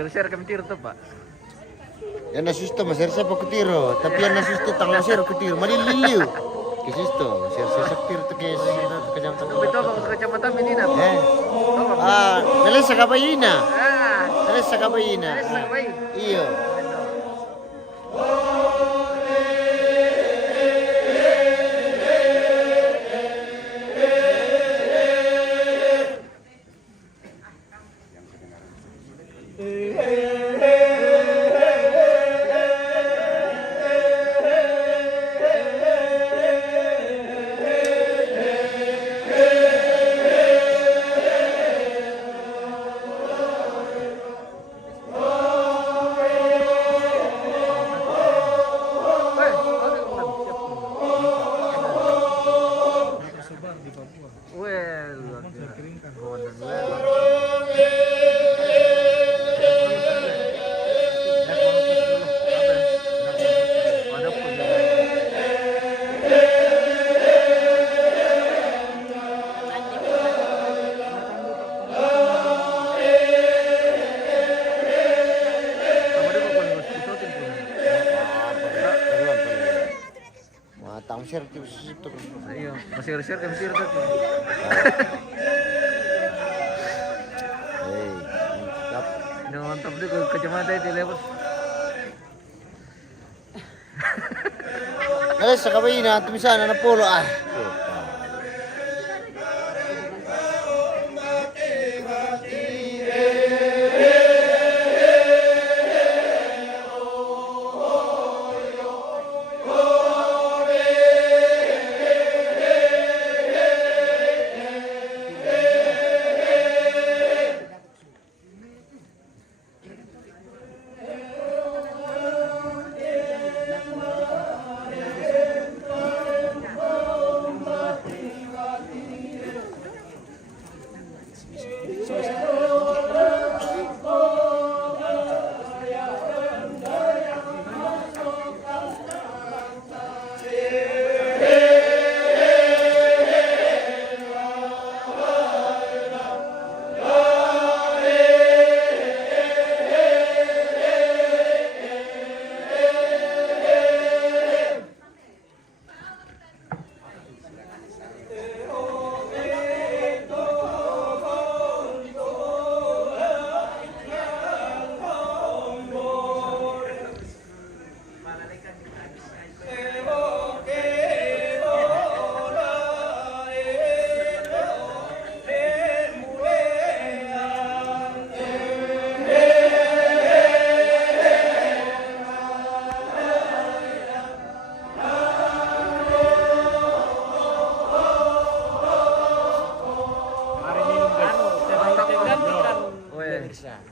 Share-share kami tiro to, Pak. Yan na susto, masir-sir pa kutiro. Tapi yan na susto, tangla sir kutiro. Malililiw. Kisusto, masir-sir sa kutiro to kaya sa kajamatan. Ito ako sa kacamatan Minina. Nalis sa kabayina. Ah, Nalis sa kabayina. alis na bay. Iyo. Matang sir tu situ. Iya, masir-share kami tiro to. Hey, mantap. Mantap deh ke kacamata itu lepas. Nalis sa kabayina, tumisan na polo ah.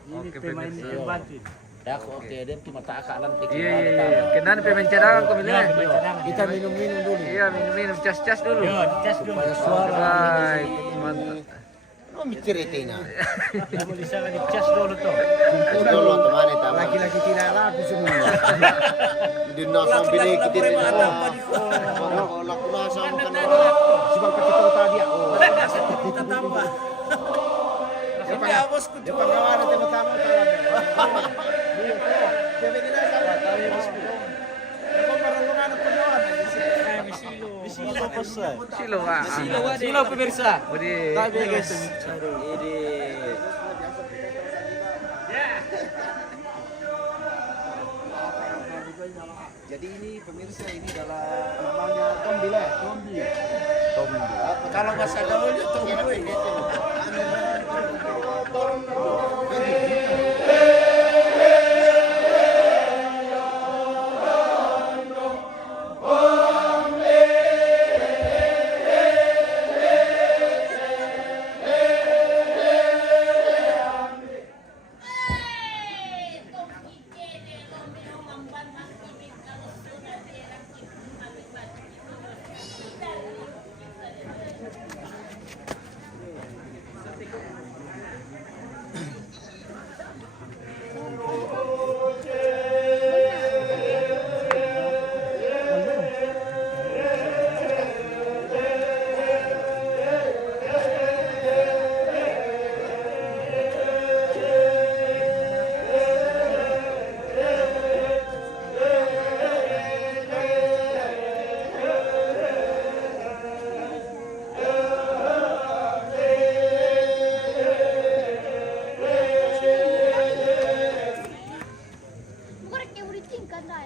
Oke, pemain bantu. Dak oke dem cuma tak akalan tik. Iya. Kenan pemain cadangan kau milih. Kita minum-minum dulu. Iya, minum-minum, cas-cas dulu. Cas dulu. Supaya suara. Baik, mantap. Oh, mikir itu na. Kamu bisa di cas dulu tuh. Terus dulu teman itu. Laki-laki tidak laku semua. Di nasa bili kita ni. Oh, laku nasa makan. Sebab kita tadi ya. Oh. Kita tambah. Depan bosku. Depan kawan ada tamu kawan. Jadi kita sama tahu bosku. Apa perlungan penjualan di sini? Silo pesan. Silo, Pak. Silo pemirsa. Budi. Tapi guys. Ini Jadi ini pemirsa ini adalah namanya tombi lah, tombi. kalau masa dahulu tomboy. everything kan na.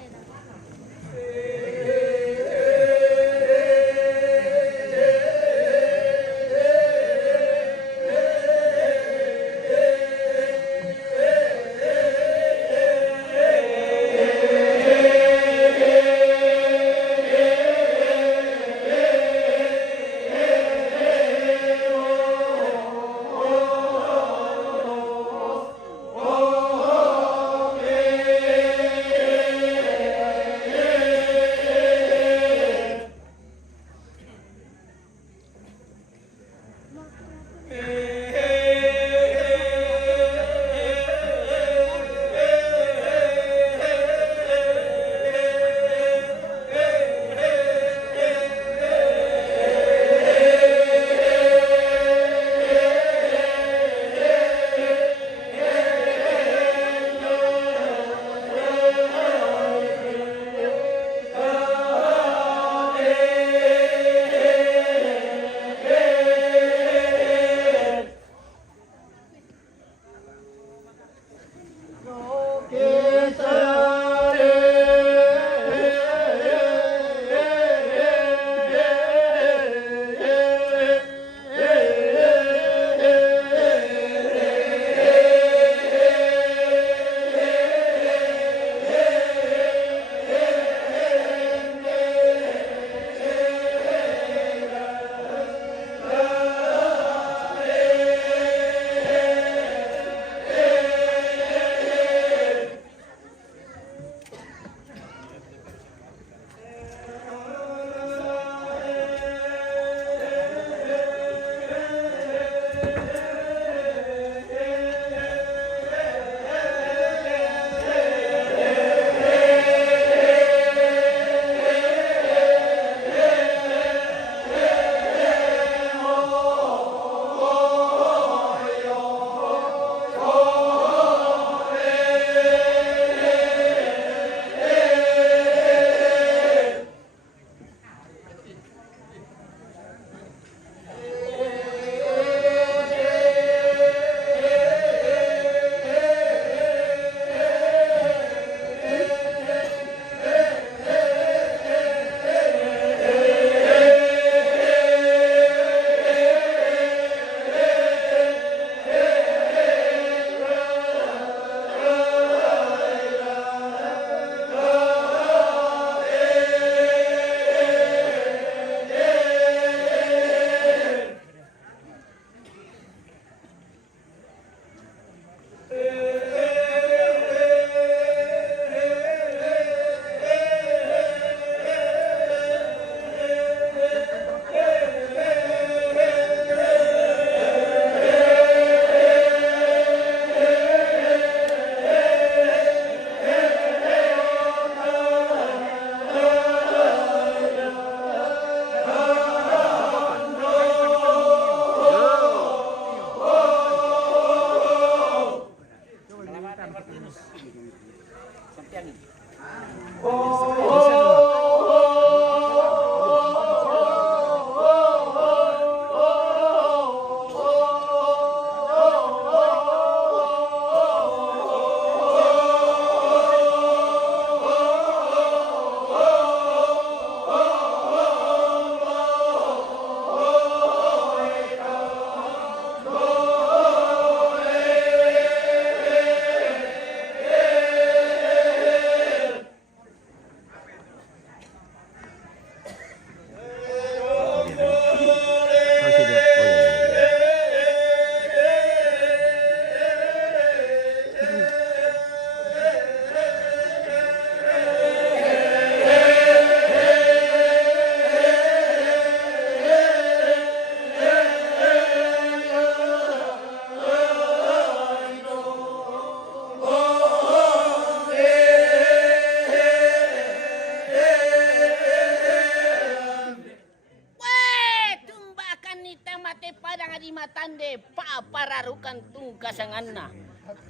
kasanganna.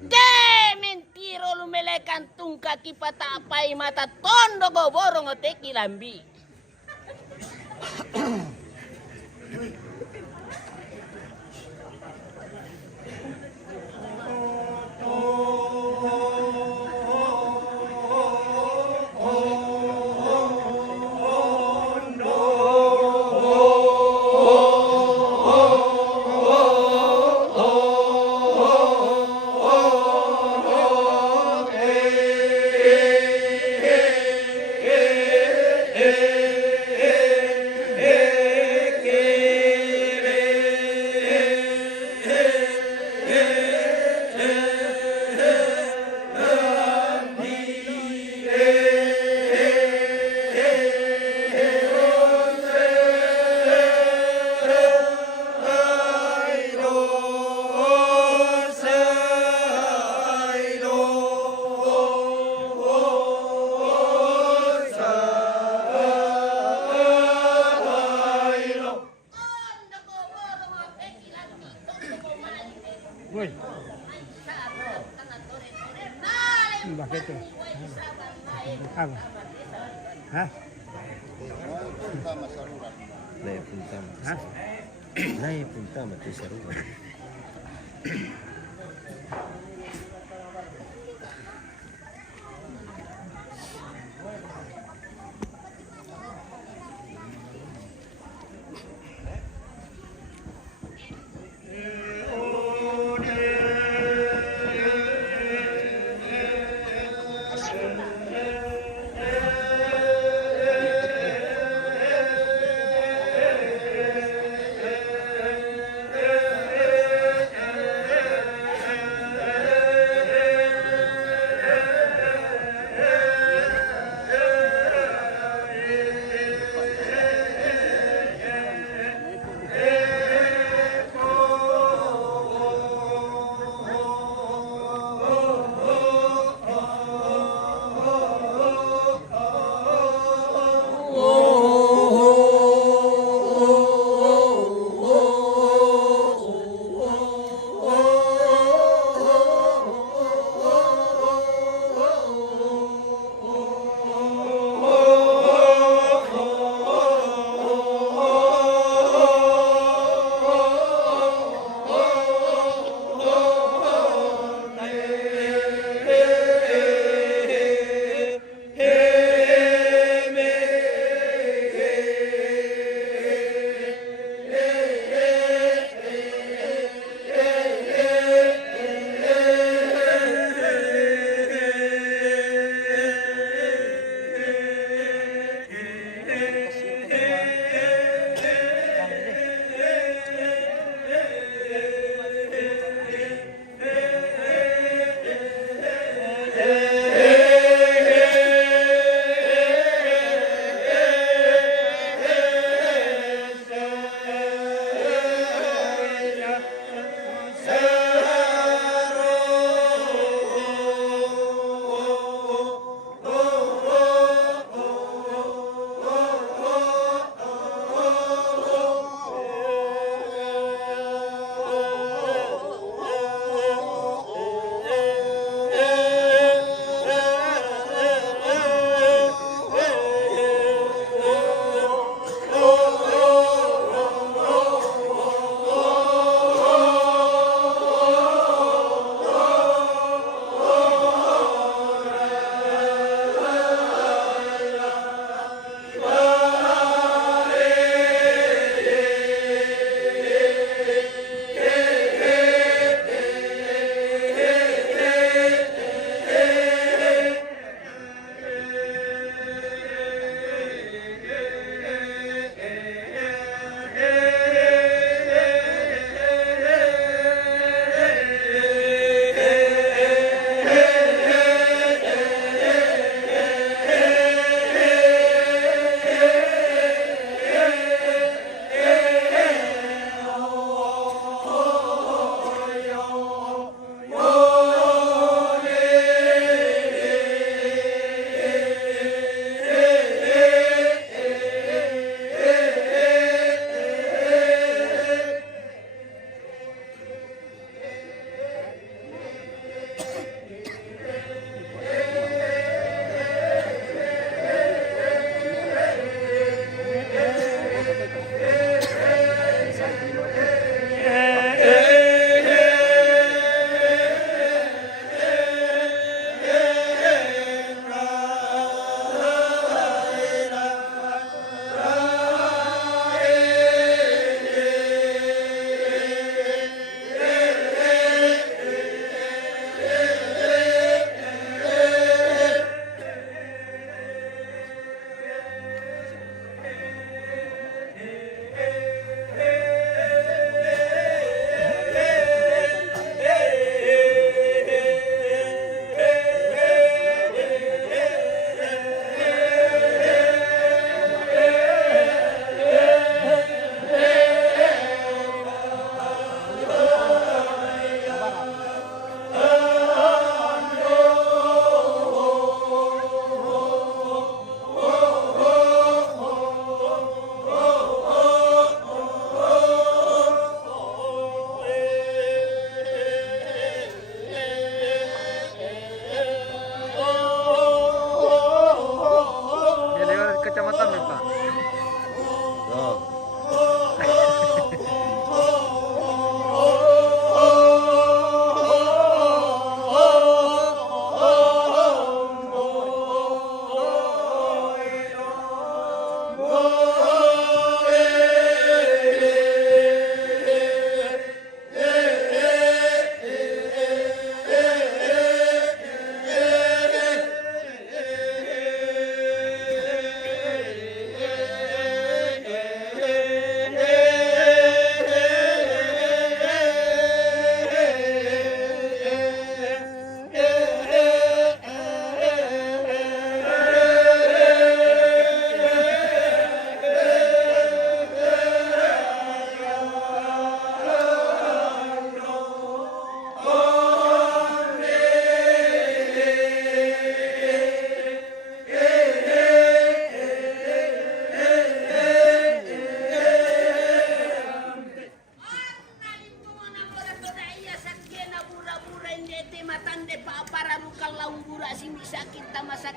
De mentiro lumelekan tungka kipata apai mata tondo go borong o teki lambi. Apa? Hah? Laya punta Hah? Laya punta mati saruan.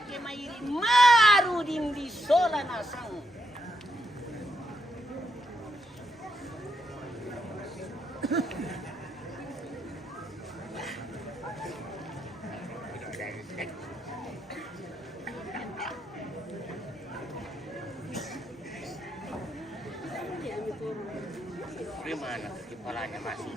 ke mairi maru dindi sola nasang. Gimana kepalanya masih?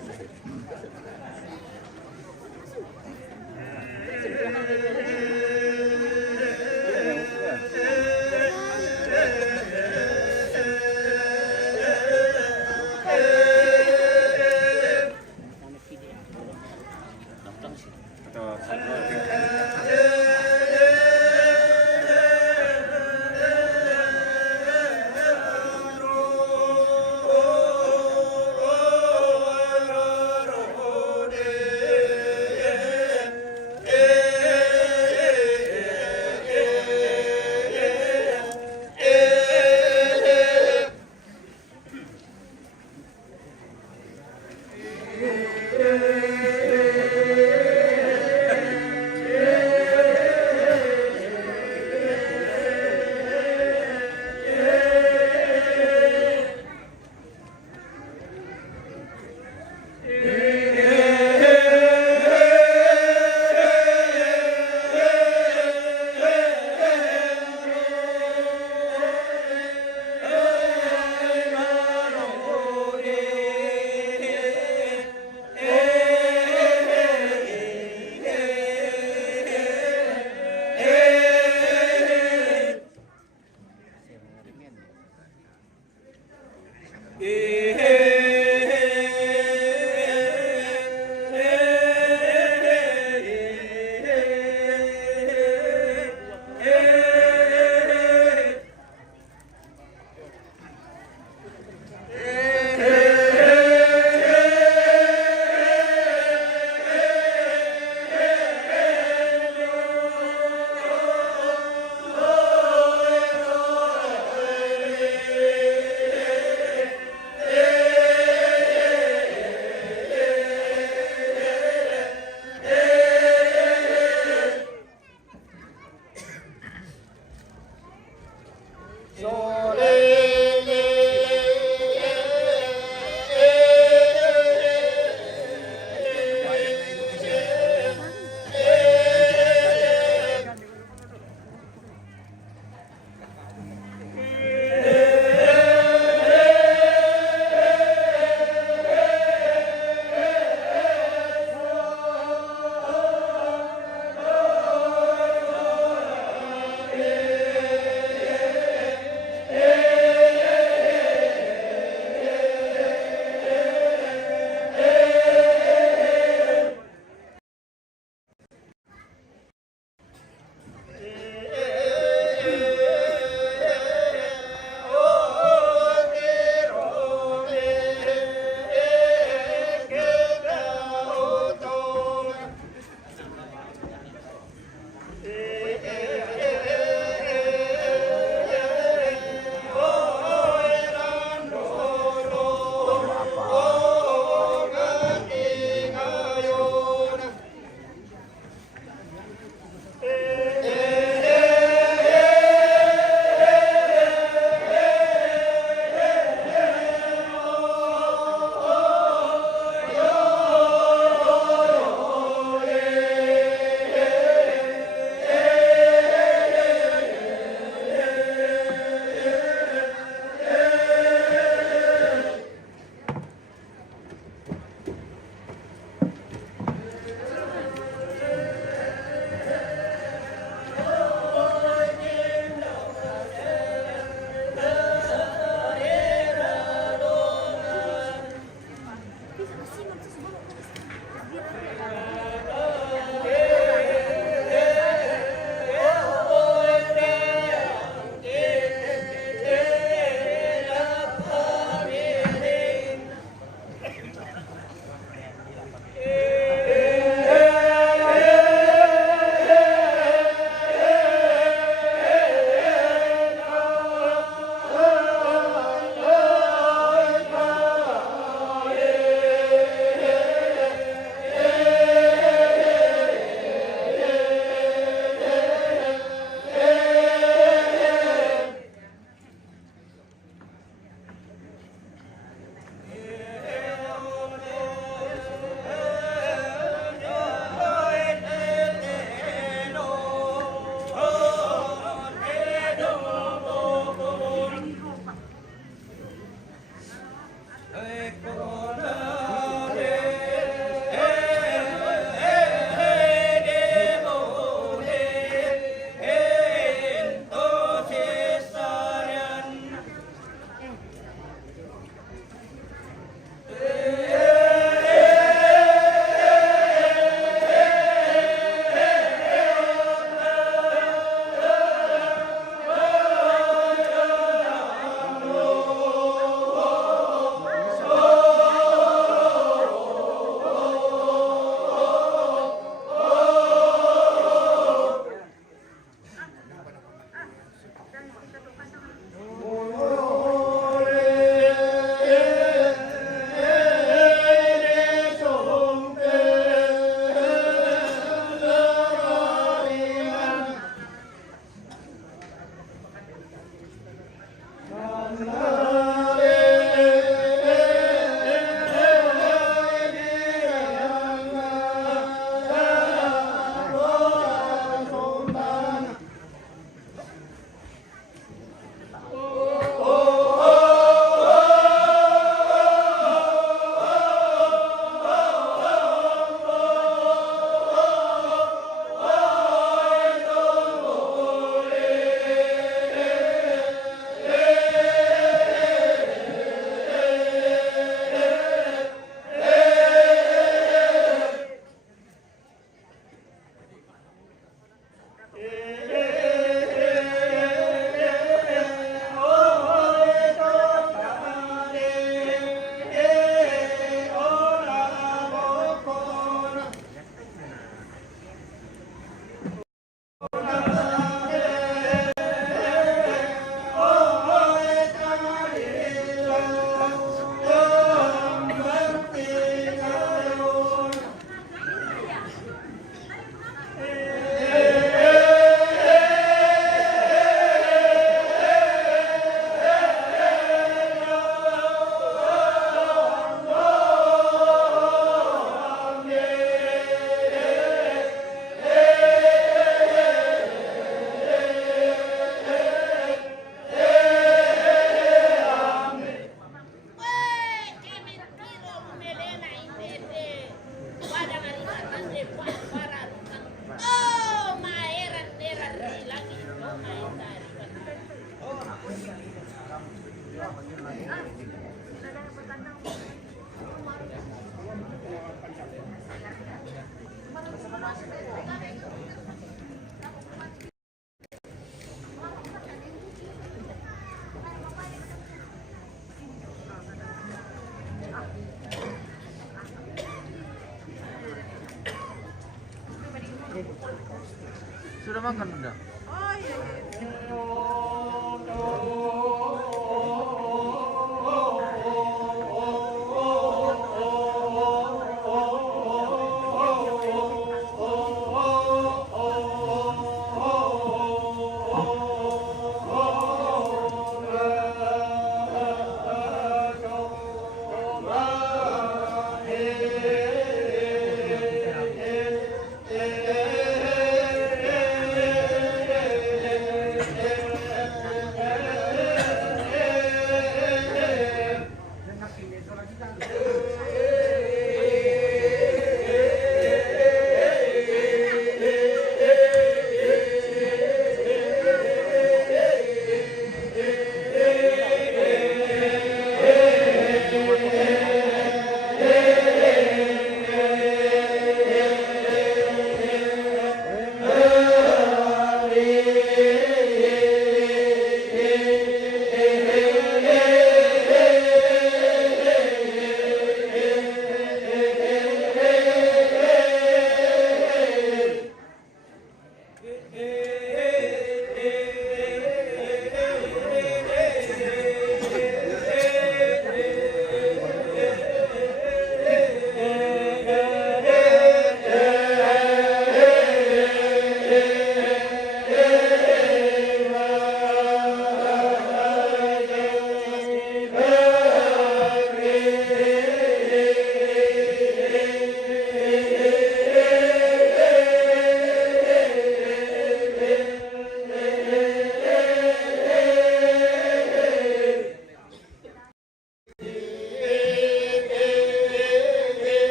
Sudah makan udah?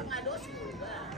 Pangadosku ba?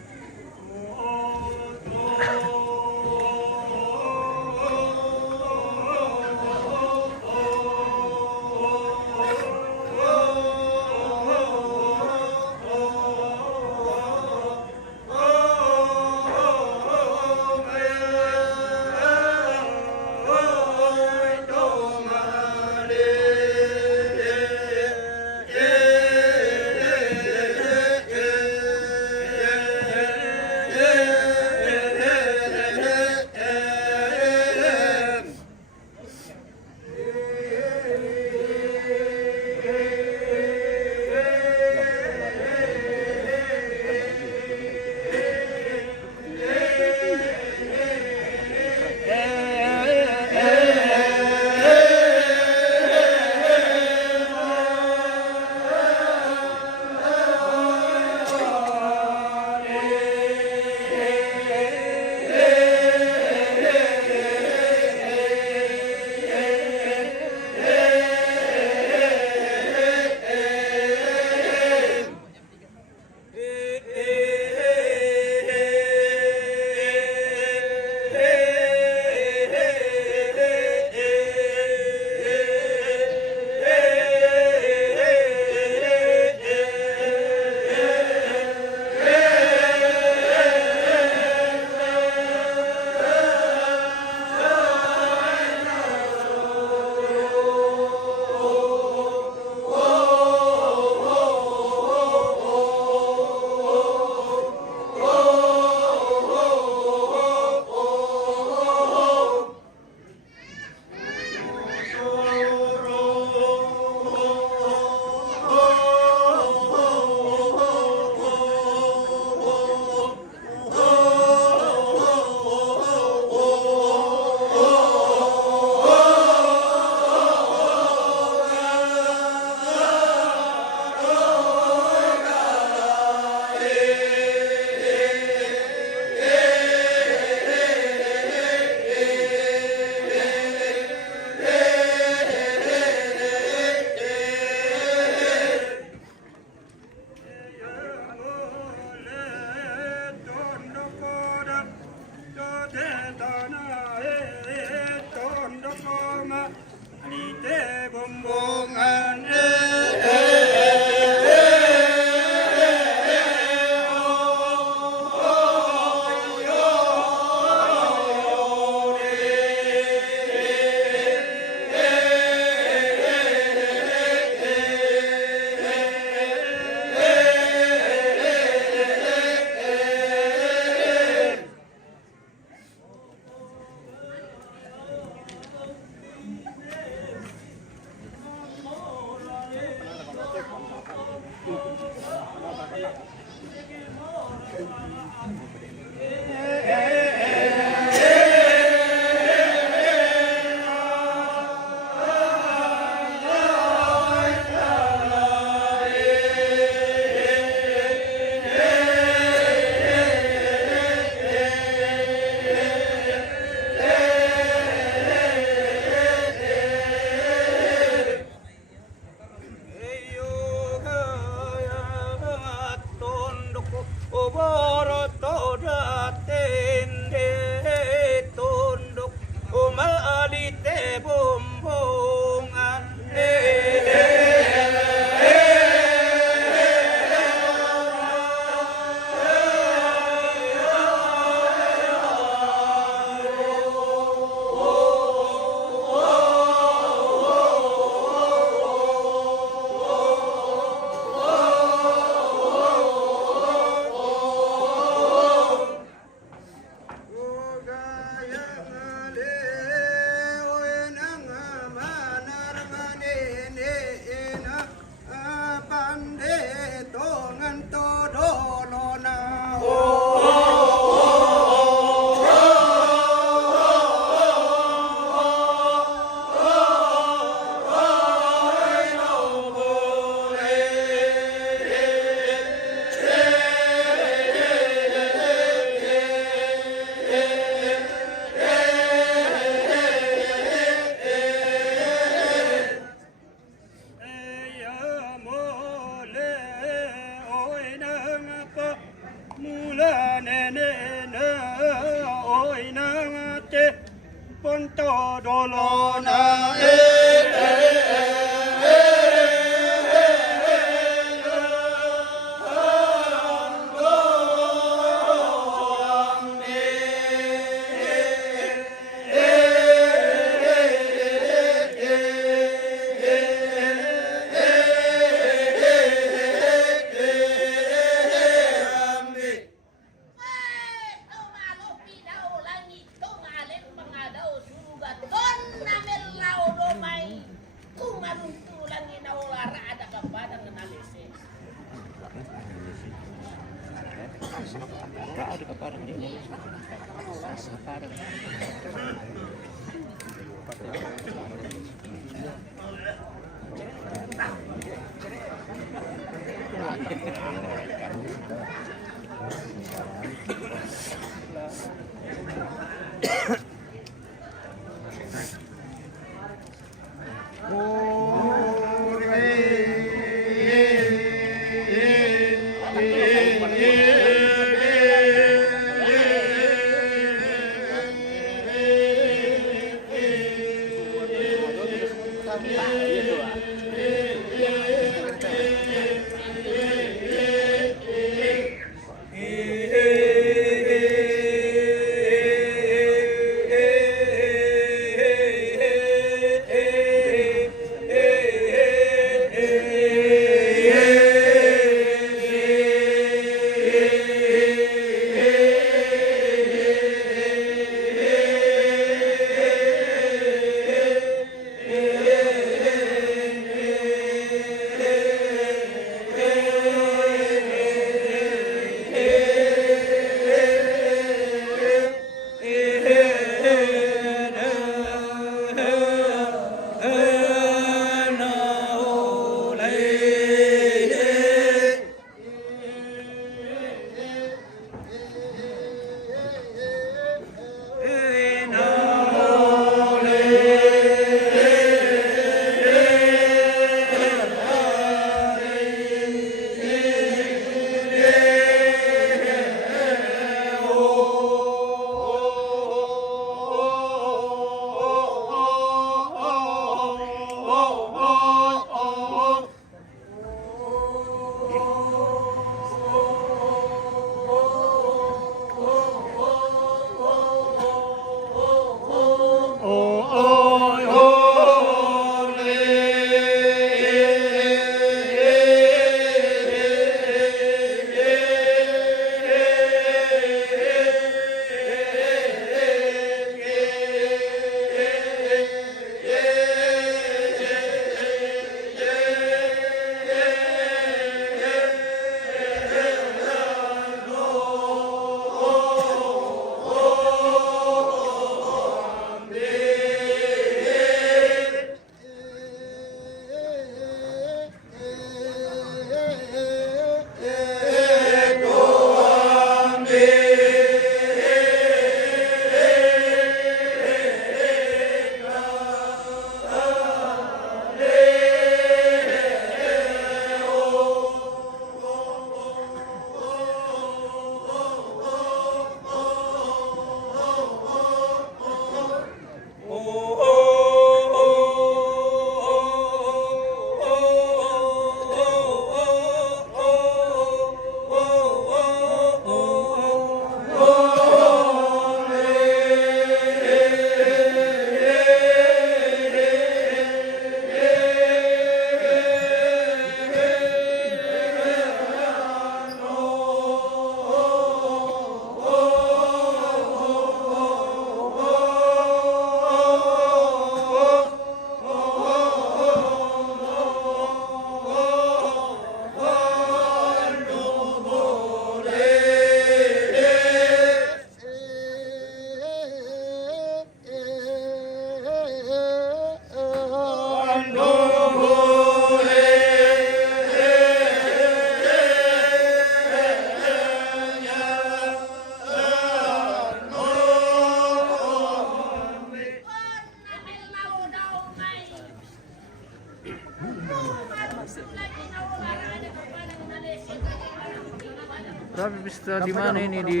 Tapi pesta di mana ini di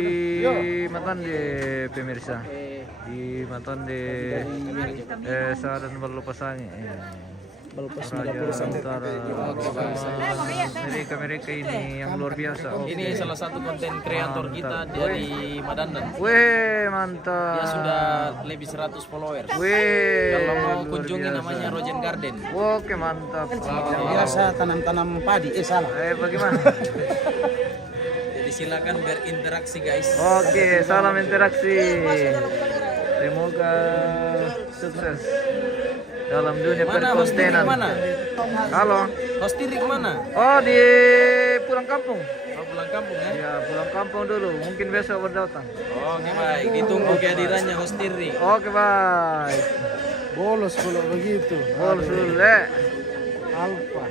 Matan di pemirsa? di Matande Desa dan Berlupasangi. Melepas Raja Utara mereka ini yang luar biasa. Ini salah satu konten kreator kita Mantap. dari Madandan. Weh, mantap. Dia sudah lebih 100 followers. Weh, Kalau mau luar kunjungi biasa. namanya Rojen Garden. Oke, mantap. biasa tanam-tanam padi. Salah. Bagaimana? Jadi silakan berinteraksi guys. Oke, salam interaksi. Semoga sukses dalam dunia Mana host Tirik perkontenan. mana? Halo. Host Tirik mana? Oh, di pulang kampung. Oh, pulang kampung ya? Ya, pulang kampung dulu. Mungkin besok berdatang. Oke baik, ditunggu kehadirannya host Tirik. Oke, baik. Bolos kalau begitu. Gol Sule. Alfa.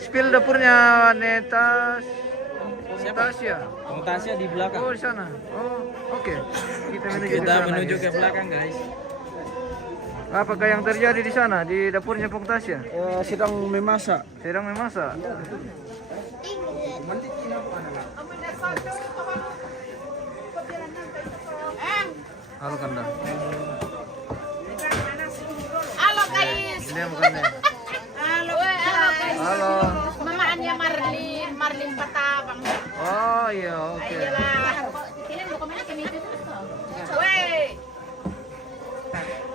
Spill dapurnya Netas. Tasya. Bang Tasya di belakang. Oh, di sana. Oh, oke. Kita menuju Kita di sana, menuju guys. ke belakang guys. Apakah yang terjadi di sana di dapurnya Pong Tasya? Sedang memasak. Sedang memasak. Halo Kanda. Halo guys. Ini yang bukannya. Halo guys. Halo. Mamaannya Marlin Patabang. Oh iya, oke.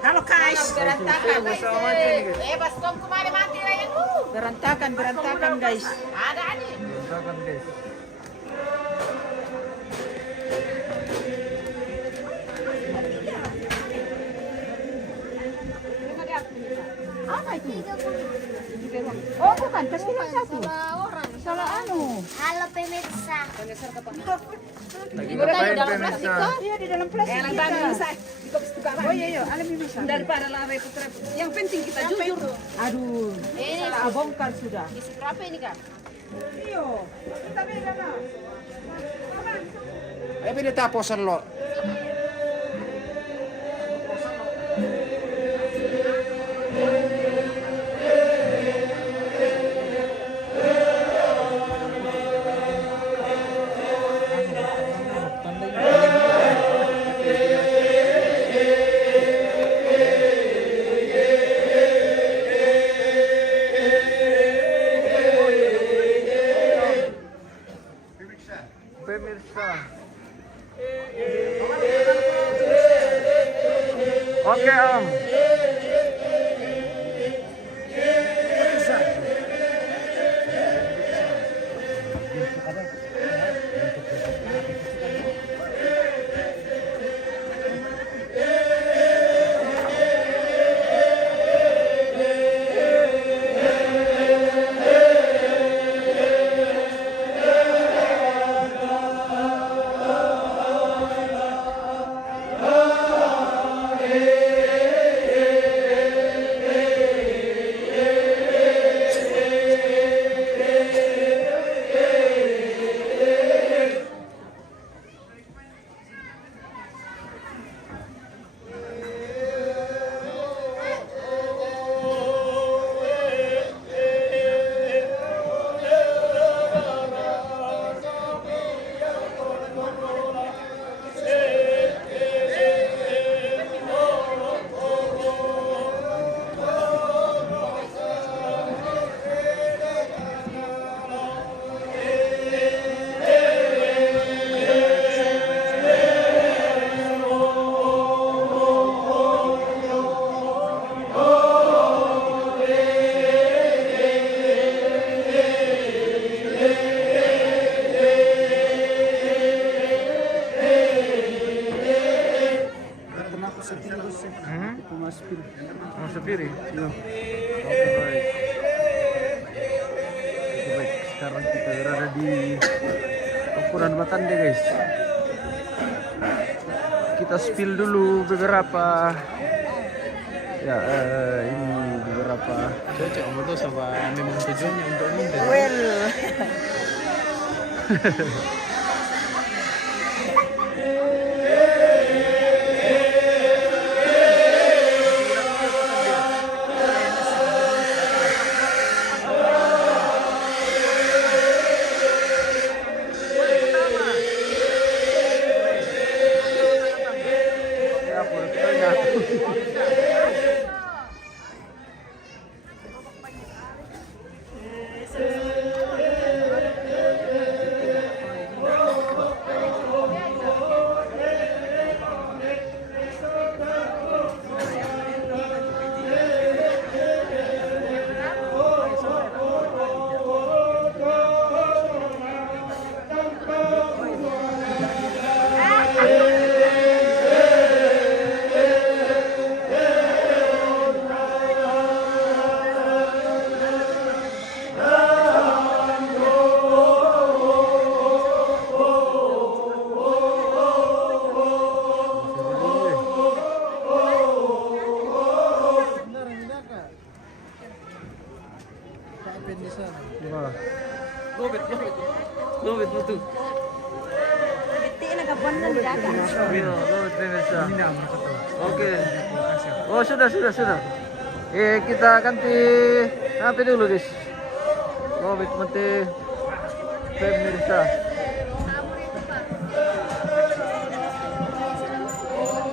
Halo guys, Berantakan. Bersama aja nih, guys. Bebas kong kumari mati na yan. berantakan guys. Ada ani. Berantakan, guys. Apa itu? Oh bukan, pasti yang satu. Salah anu. Halo pemirsa. Lagi ngapain pemirsa? Iya di dalam plastik. Oh iya iya, alam bisa. Daripada lah repot-repot. Yang penting kita jujur. Aduh, Ini salah bongkar sudah. isi berapa ini kak? Iyo, kita beda lah. Pwede taposan lo. Pemirsa. Oke Om. Mau sepiri? Iya. Oke, baik. Oke, baik. Sekarang kita berada di ukuran Matande, guys. Kita spill dulu beberapa. Ya, ini beberapa. Cocok betul sama memang tujuannya untuk minum. Well, Ya, purutnya Wah. Lobet mo to. Hindi nagabuan na jaga. Iya, lobet pemirsa. Oke. Oh, sudah. Kita ganti HP dulu, guys. Lobet mati pemirsa.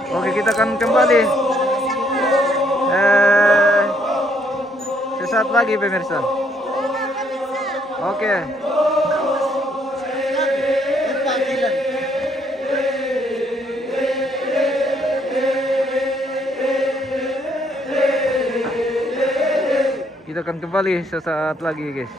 Oke, kita akan kembali sesaat lagi pemirsa. Oke. Kita akan kembali sesaat lagi, guys.